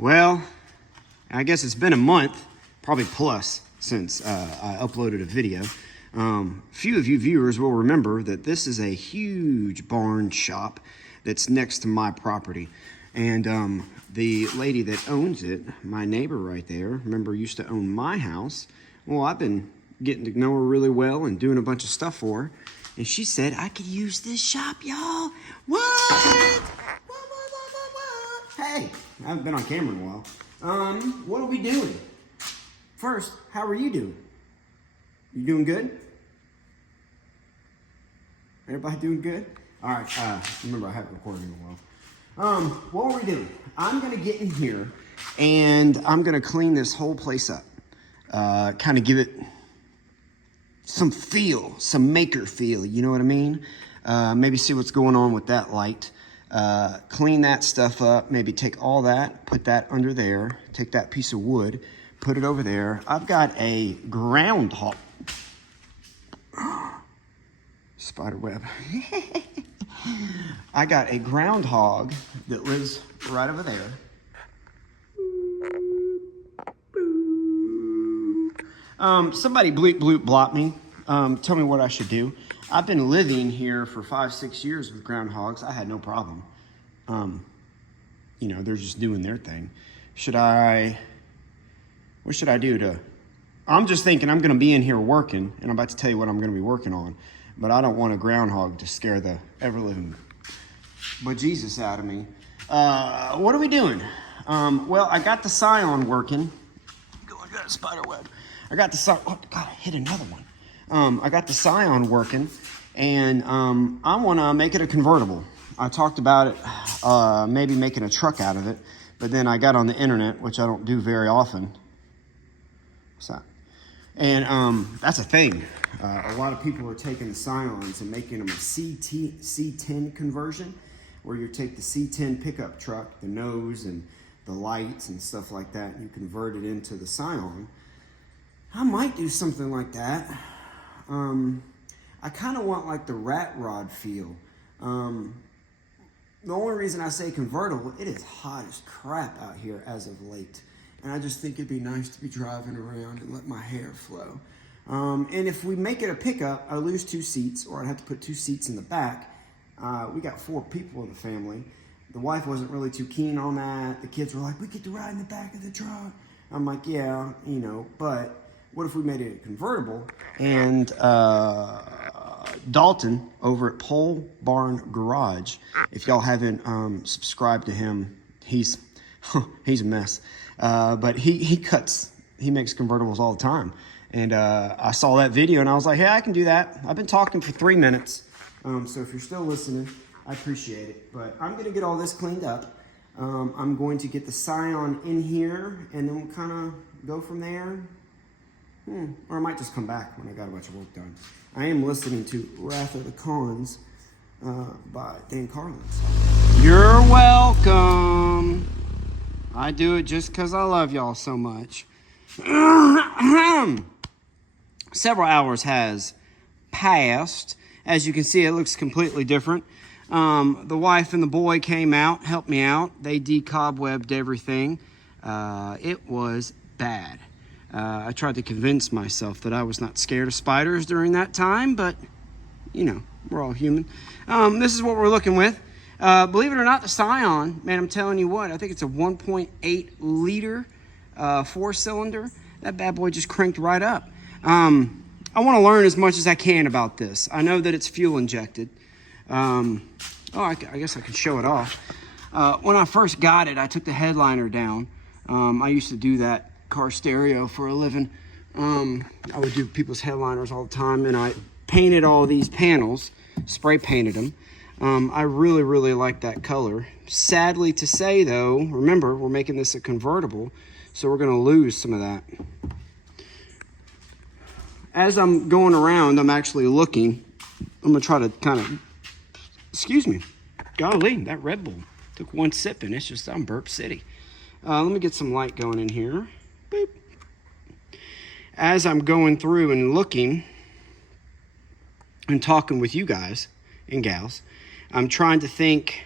Well, I guess it's been a month, probably plus, since I uploaded a video. Few of you viewers will remember that this is a huge barn shop that's next to my property. And the lady that owns it, my neighbor right there, remember used to own my house. Well, I've been getting to know her really well and doing a bunch of stuff for her. And she said I could use this shop, y'all. What? Hey, I haven't been on camera in a while. What are we doing? First, how are you doing? You doing good? Everybody doing good? All right, remember I haven't recorded in a while. What are we doing? I'm gonna get in here and I'm gonna clean this whole place up. Kind of give it some feel, some maker feel, you know what I mean? Maybe see what's going on with that light. Clean that stuff up, maybe take all that, put that under there, take that piece of wood, put it over there. I've got a groundhog. Spider web. I got a groundhog that lives right over there. Somebody bleep bloop blop me. Tell me what I should do. I've been living here for 5-6 years with groundhogs. I had no problem. You know, they're just doing their thing. What should I do I'm just thinking I'm going to be in here working, and I'm about to tell you what I'm going to be working on. But I don't want a groundhog to scare the ever-living bejesus out of me. What are we doing? Well, I got the scion working. I got a spider web. I got the scion. Oh, God, I hit another one. I got the scion working, and I want to make it a convertible. I talked about it, maybe making a truck out of it, but then I got on the internet, which I don't do very often. What's that? And that's a thing. A lot of people are taking the Scions and making them a C10 conversion, where you take the C10 pickup truck, the nose and the lights and stuff like that, and you convert it into the Scion. I might do something like that. I kind of want like the rat rod feel. The only reason I say convertible, it is hot as crap out here as of late. And I just think it'd be nice to be driving around and let my hair flow. And if we make it a pickup, I lose 2 seats, or I'd have to put 2 seats in the back. We got 4 people in the family. The wife wasn't really too keen on that. The kids were like, we get to ride in the back of the truck. I'm like, yeah, you know, but what if we made it a convertible? And Dalton over at Pole Barn Garage, if y'all haven't subscribed to him, he's a mess. But he makes convertibles all the time. And I saw that video and I was like, hey, I can do that. I've been talking for 3 minutes. So if you're still listening, I appreciate it. But I'm going to get all this cleaned up. I'm going to get the Scion in here and then we'll kind of go from there. Or I might just come back when I got a bunch of work done. I am listening to Wrath of the Khans by Dan Carlin. You're welcome. I do it just because I love y'all so much. Several hours has passed. As you can see, it looks completely different. The wife and the boy came out, helped me out. They decobwebbed everything. It was bad. I tried to convince myself that I was not scared of spiders during that time, but, you know, we're all human. This is what we're looking with. Believe it or not, the Scion, man, I'm telling you what, I think it's a 1.8 liter 4-cylinder. That bad boy just cranked right up. I want to learn as much as I can about this. I know that it's fuel injected. I guess I can show it off. When I first got it, I took the headliner down. I used to do that car stereo for a living. I would do people's headliners all the time, and I painted all these panels, spray painted them. I really, really like that color. Sadly to say, though, remember, we're making this a convertible, so we're going to lose some of that. As I'm going around, I'm actually looking. I'm going to try to kind of, excuse me, golly, that Red Bull took one sip and it's just on Burp City. Let me get some light going in here. Boop. As I'm going through and looking and talking with you guys and gals, I'm trying to think,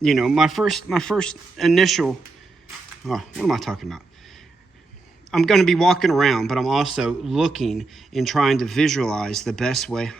you know, my first initial what am I talking about? I'm going to be walking around, but I'm also looking and trying to visualize the best way,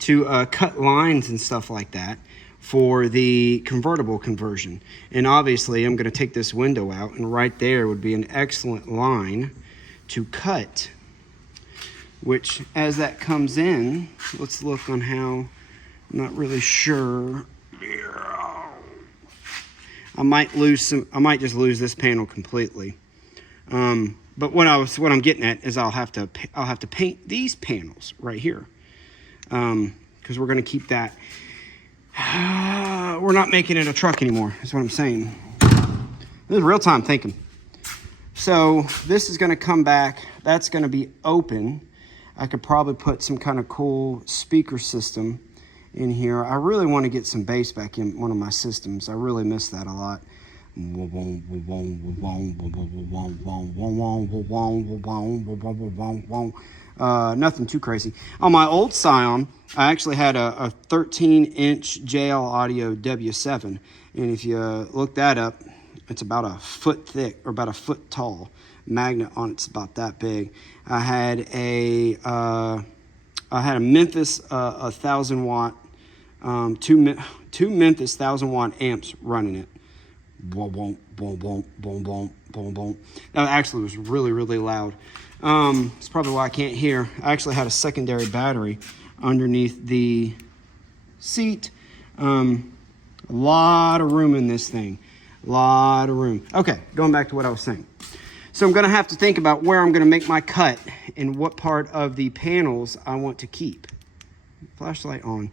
to cut lines and stuff like that for the convertible conversion. And obviously, I'm going to take this window out, and right there would be an excellent line to cut, which as that comes in, let's look on how, I'm not really sure. I might just lose this panel completely. But what I'm getting at is I'll have to paint these panels right here. Because we're going to keep that. We're not making it a truck anymore. That's what I'm saying. This is real-time thinking. So this is going to come back. That's going to be open. I could probably put some kind of cool speaker system in here. I really want to get some bass back in one of my systems. I really miss that a lot. Nothing too crazy. On my old Scion, I actually had a 13-inch JL Audio W7, and if you look that up, it's about a foot thick or about a foot tall. Magnet on it's about that big. I had a Memphis 1,000-watt, two Memphis 1,000-watt amps running it. Boom, boom, boom, boom, boom, boom, boom, boom. That actually was really, really loud. It's probably why I can't hear. I actually had a secondary battery underneath the seat. A lot of room in this thing. A lot of room. Okay, going back to what I was saying. So I'm going to have to think about where I'm going to make my cut and what part of the panels I want to keep. Flashlight on.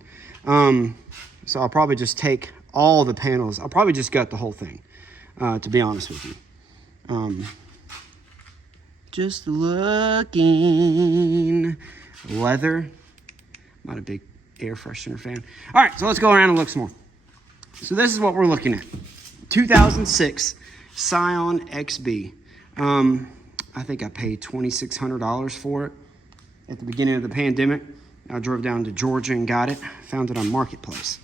So I'll probably just take all the panels. I'll probably just gut the whole thing, to be honest with you. Just looking. Leather. Not a big air freshener fan. All right, so let's go around and look some more. So this is what we're looking at. 2006 Scion XB. I think I paid $2,600 for it at the beginning of the pandemic. I drove down to Georgia and got it. Found it on Marketplace.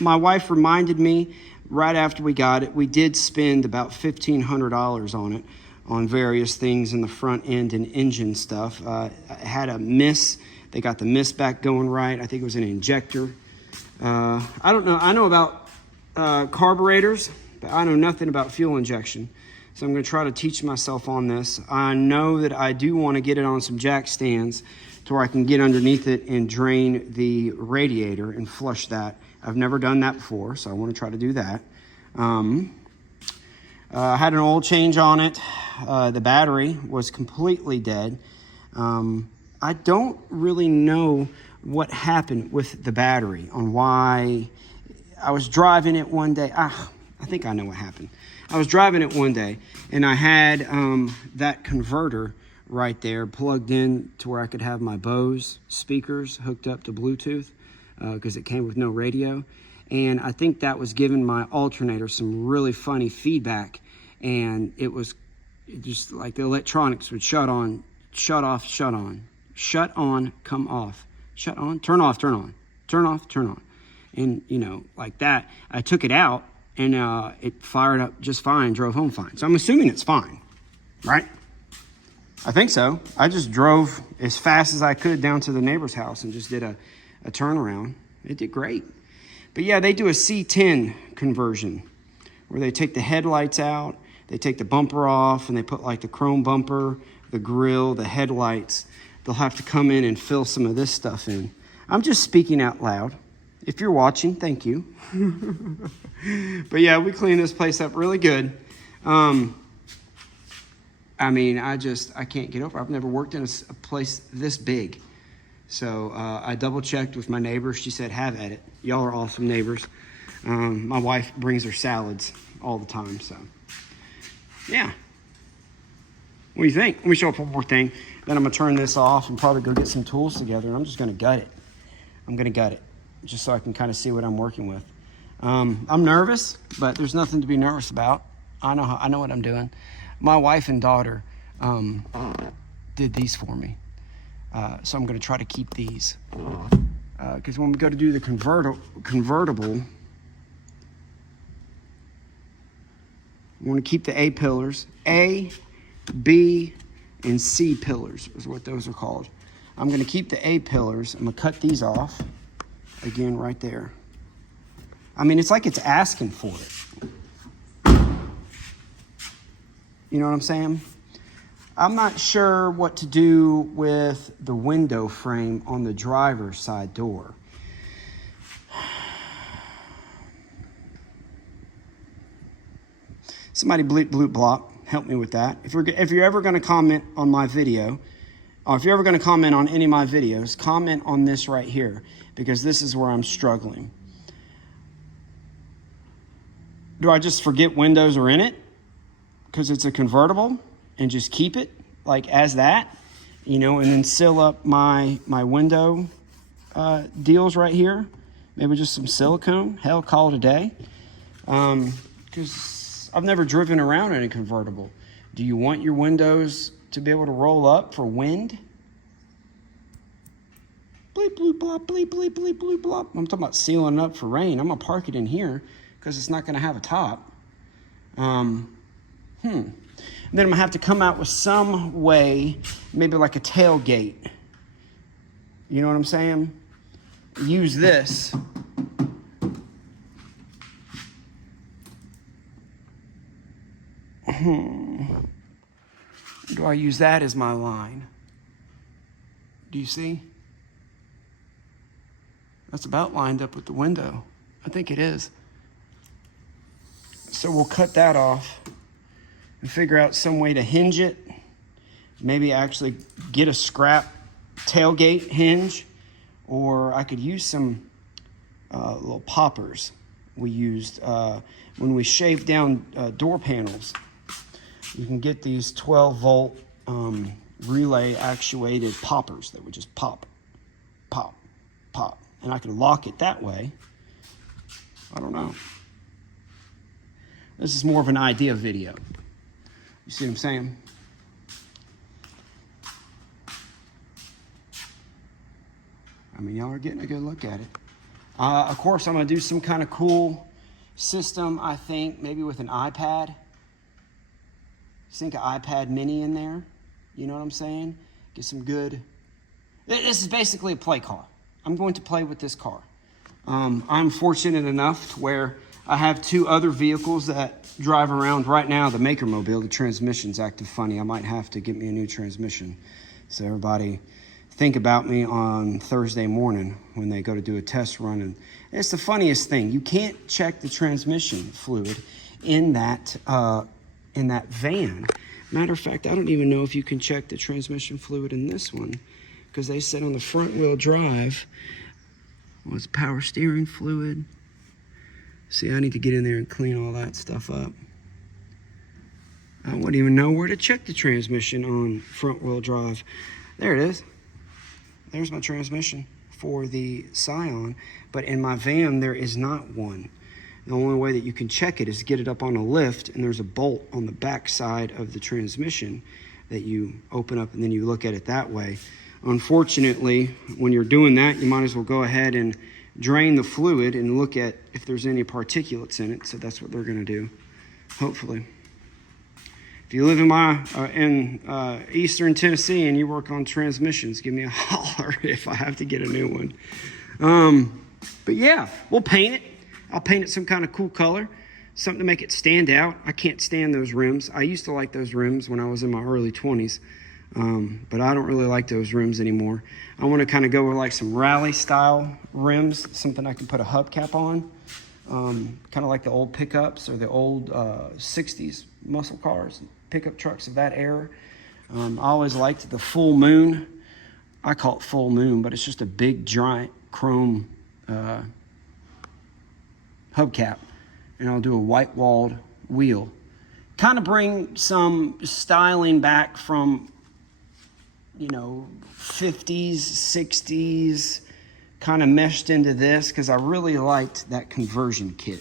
My wife reminded me right after we got it, we did spend about $1,500 on it, on various things in the front end and engine stuff. It had a miss. They got the miss back going right. I think it was an injector. I don't know. I know about carburetors, but I know nothing about fuel injection. So I'm going to try to teach myself on this. I know that I do want to get it on some jack stands to where I can get underneath it and drain the radiator and flush that. I've never done that before, so I want to try to do that. I had an oil change on it. The battery was completely dead. I don't really know what happened with the battery, on why. I was driving it one day. I think I know what happened. I was driving it one day, and I had that converter right there plugged in to where I could have my Bose speakers hooked up to Bluetooth, because it came with no radio. And I think that was giving my alternator some really funny feedback, and it was just like the electronics would shut on, shut off, shut on, shut on, come off, shut on, turn off, turn on, turn off, turn on. And, you know, like that. I took it out, and it fired up just fine, drove home fine. So I'm assuming it's fine, right? I think so. I just drove as fast as I could down to the neighbor's house and just did a turnaround. It did great. But yeah, they do a C10 conversion where they take the headlights out, they take the bumper off, and they put like the chrome bumper, the grill, the headlights. They'll have to come in and fill some of this stuff in. I'm just speaking out loud. If you're watching, thank you. But yeah, we cleaned this place up really good. I mean, I can't get over it. I've never worked in a place this big. So I double checked with my neighbor. She said, have at it. Y'all are awesome neighbors. My wife brings her salads all the time. So yeah. What do you think? Let me show up one more thing. Then I'm going to turn this off and probably go get some tools together. And I'm just going to gut it. I'm going to gut it just so I can kind of see what I'm working with. I'm nervous, but there's nothing to be nervous about. I know what I'm doing. My wife and daughter did these for me. So I'm going to try to keep these. Because when we go to do the convertible, You want to keep the A pillars. A, B, and C pillars is what those are called. I'm going to keep the A pillars. I'm going to cut these off. Again, right there. I mean, it's like it's asking for it. You know what I'm saying? I'm not sure what to do with the window frame on the driver's side door. Somebody bleep bloop blop, help me with that. If you're ever going to comment on my video, or if you're ever going to comment on any of my videos, comment on this right here, because this is where I'm struggling. Do I just forget windows are in it because it's a convertible and just keep it like as that, you know, and then seal up my window deals right here? Maybe just some silicone. Hell, call it a day. Because I've never driven around in a convertible. Do you want your windows to be able to roll up for wind? Bleep, bloop, blop, bleep, bleep, bleep, bloop, blop. I'm talking about sealing up for rain. I'm going to park it in here because it's not going to have a top. And then I'm going to have to come out with some way, maybe like a tailgate. You know what I'm saying? Use this. Do I use that as my line? Do you see? That's about lined up with the window. I think it is. So we'll cut that off and figure out some way to hinge it. Maybe actually get a scrap tailgate hinge, or I could use some little poppers we used when we shaved down door panels. You can get these 12-volt relay actuated poppers that would just pop, pop, pop. And I can lock it that way. I don't know. This is more of an idea video. You see what I'm saying? I mean, y'all are getting a good look at it. Of course, I'm going to do some kind of cool system, I think, maybe with an iPad. Sink an iPad mini in there. You know what I'm saying? Get some good... This is basically a play car. I'm going to play with this car. I'm fortunate enough to where I have two other vehicles that drive around right now. The Maker Mobile, the transmission's acting funny. I might have to get me a new transmission. So everybody think about me on Thursday morning when they go to do a test run. And it's the funniest thing. You can't check the transmission fluid in that van. Matter of fact, I don't even know if you can check the transmission fluid in this one, because they said on the front wheel drive was power steering fluid. See, I need to get in there and clean all that stuff up. I wouldn't even know where to check the transmission on front wheel drive. There it is. There's my transmission for the Scion, but in my van there is not one. The only way that you can check it is to get it up on a lift, and there's a bolt on the back side of the transmission that you open up, and then you look at it that way. Unfortunately, when you're doing that, you might as well go ahead and drain the fluid and look at if there's any particulates in it. So that's what they're going to do, hopefully. If you live in Eastern Tennessee and you work on transmissions, give me a holler if I have to get a new one. But yeah, we'll paint it. I'll paint it some kind of cool color, something to make it stand out. I can't stand those rims. I used to like those rims when I was in my early 20s. But I don't really like those rims anymore. I want to kind of go with like some rally style rims, something I can put a hubcap on, kind of like the old pickups or the old 60s muscle cars, pickup trucks of that era. I always liked the Full Moon. I call it Full Moon, but it's just a big giant chrome hubcap, and I'll do a white walled wheel. Kind of bring some styling back from, 50s, 60s, kind of meshed into this, because I really liked that conversion kit,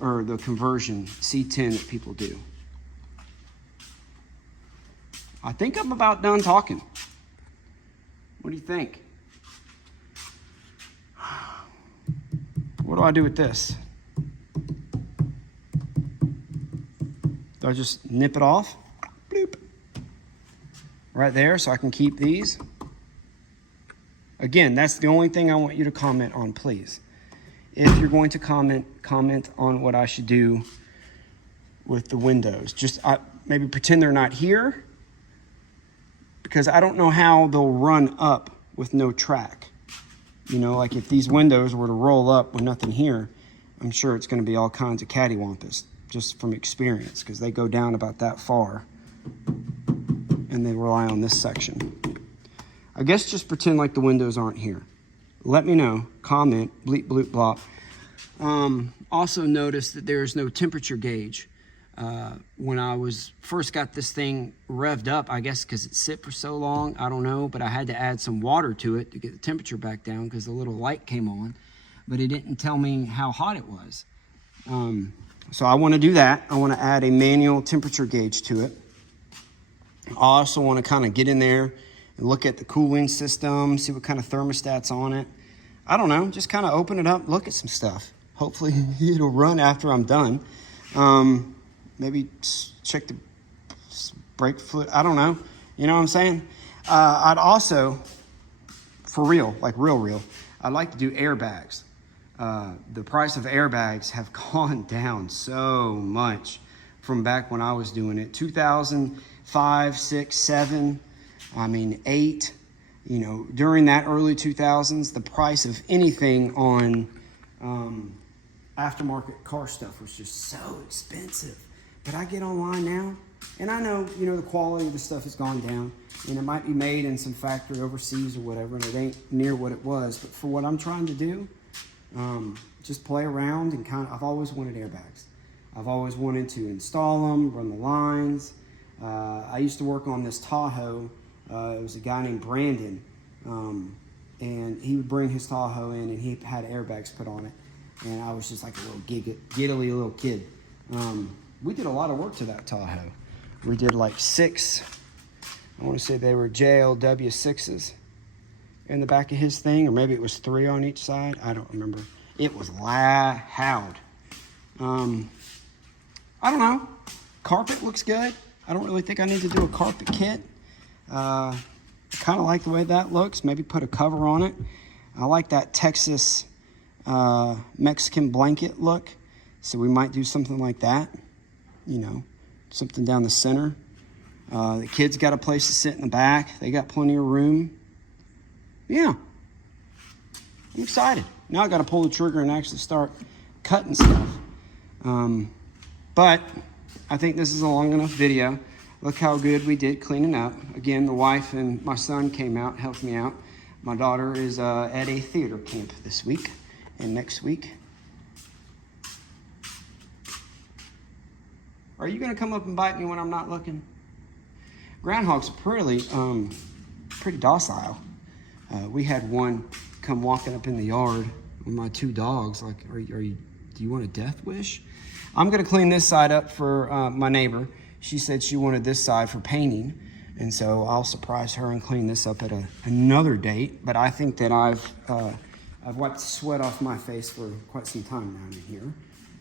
or the conversion C10 that people do. I think I'm about done talking. What do you think? What do I do with this? So I just nip it off, bloop, right there, so I can keep these. Again, that's the only thing I want you to comment on, please. If you're going to comment on what I should do with the windows. Just maybe pretend they're not here, because I don't know how they'll run up with no track. You know, like if these windows were to roll up with nothing here, I'm sure it's going to be all kinds of cattywampus, just from experience, because they go down about that far and they rely on this section. I guess just pretend like the windows aren't here. Let me know, comment, bleep, bloop, blop. Also notice that there's no temperature gauge. When I first got this thing revved up, I guess because it sit for so long, I don't know, but I had to add some water to it to get the temperature back down because the little light came on, but it didn't tell me how hot it was. So I want to do that. I want to add a manual temperature gauge to it. I also want to kind of get in there and look at the cooling system, see what kind of thermostat's on it. I don't know, just kind of open it up, look at some stuff. Hopefully it'll run after I'm done. Maybe check the brake fluid. I don't know. You know what I'm saying? I'd also, for real, like real, I'd like to do airbags. The price of airbags have gone down so much from back when I was doing it. 2005, 6, 7, 8. You know, during that early 2000s, the price of anything on aftermarket car stuff was just so expensive. But I get online now, and I know, you know, the quality of the stuff has gone down, and it might be made in some factory overseas or whatever, and it ain't near what it was. But for what I'm trying to do, just play around and I've always wanted airbags. I've always wanted to install them, run the lines. I used to work on this Tahoe. It was a guy named Brandon, and he would bring his Tahoe in, and he had airbags put on it, and I was just like a little giddily little kid. We did a lot of work to that Tahoe. We did like 6, I want to say they were JLW 6s in the back of his thing, or maybe it was 3 on each side. I don't remember. It was loud. I don't know. Carpet looks good. I don't really think I need to do a carpet kit. I kind of like the way that looks. Maybe put a cover on it. I like that Texas Mexican blanket look, so we might do something like that. You know, something down the center. The kids got a place to sit in the back. They got plenty of room. Yeah, I'm excited. Now I got to pull the trigger and actually start cutting stuff. But I think this is a long enough video. Look how good we did cleaning up. Again, the wife and my son came out, helped me out. My daughter is at a theater camp this week and next week. Are you going to come up and bite me when I'm not looking? Groundhogs are pretty docile. We had one come walking up in the yard with my 2 dogs. Like, do you want a death wish? I'm going to clean this side up for my neighbor. She said she wanted this side for painting, and so I'll surprise her and clean this up at another date. But I think that I've wiped the sweat off my face for quite some time now in here,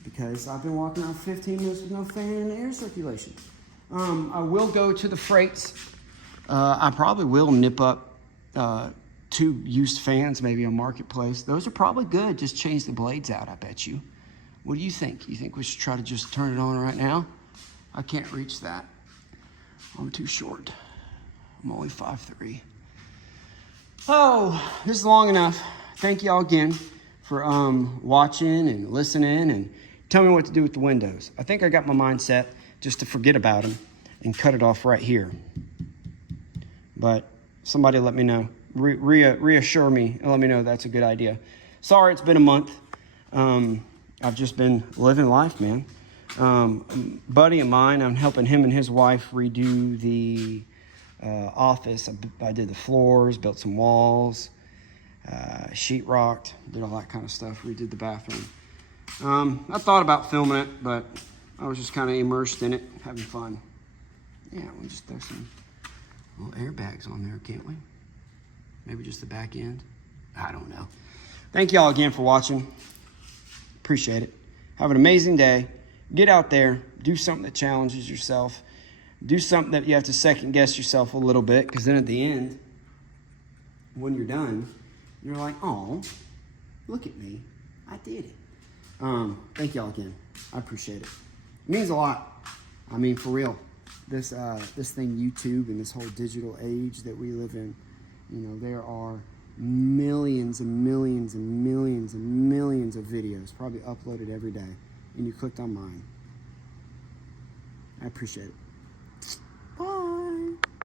because I've been walking around 15 minutes with no fan and air circulation. I will go to the freights. I probably will nip up 2 used fans, maybe on Marketplace. Those are probably good. Just change the blades out, I bet you. What do you think? You think we should try to just turn it on right now? I can't reach that. I'm too short. I'm only 5'3". Oh, this is long enough. Thank y'all again for watching and listening, and tell me what to do with the windows. I think I got my mindset just to forget about them and cut it off right here. But somebody let me know. Reassure me and let me know that's a good idea. Sorry it's been a month. I've just been living life, man. Buddy of mine, I'm helping him and his wife redo the office. I did the floors, built some walls, sheetrocked, did all that kind of stuff, redid the bathroom. I thought about filming it, but I was just kind of immersed in it, having fun. Yeah, we'll just throw some little airbags on there, can't we? Maybe just the back end. I don't know. Thank y'all again for watching. Appreciate it. Have an amazing day. Get out there, Do something that challenges yourself. Do something that you have to second guess yourself a little bit, because then at the end, when you're done, you're like, oh, look at me. I did it. Thank y'all again. I appreciate it. It means a lot. I mean, for real. This thing, YouTube, and this whole digital age that we live in, you know, there are millions and millions and millions and millions of videos probably uploaded every day, and you clicked on mine. I appreciate it. Bye.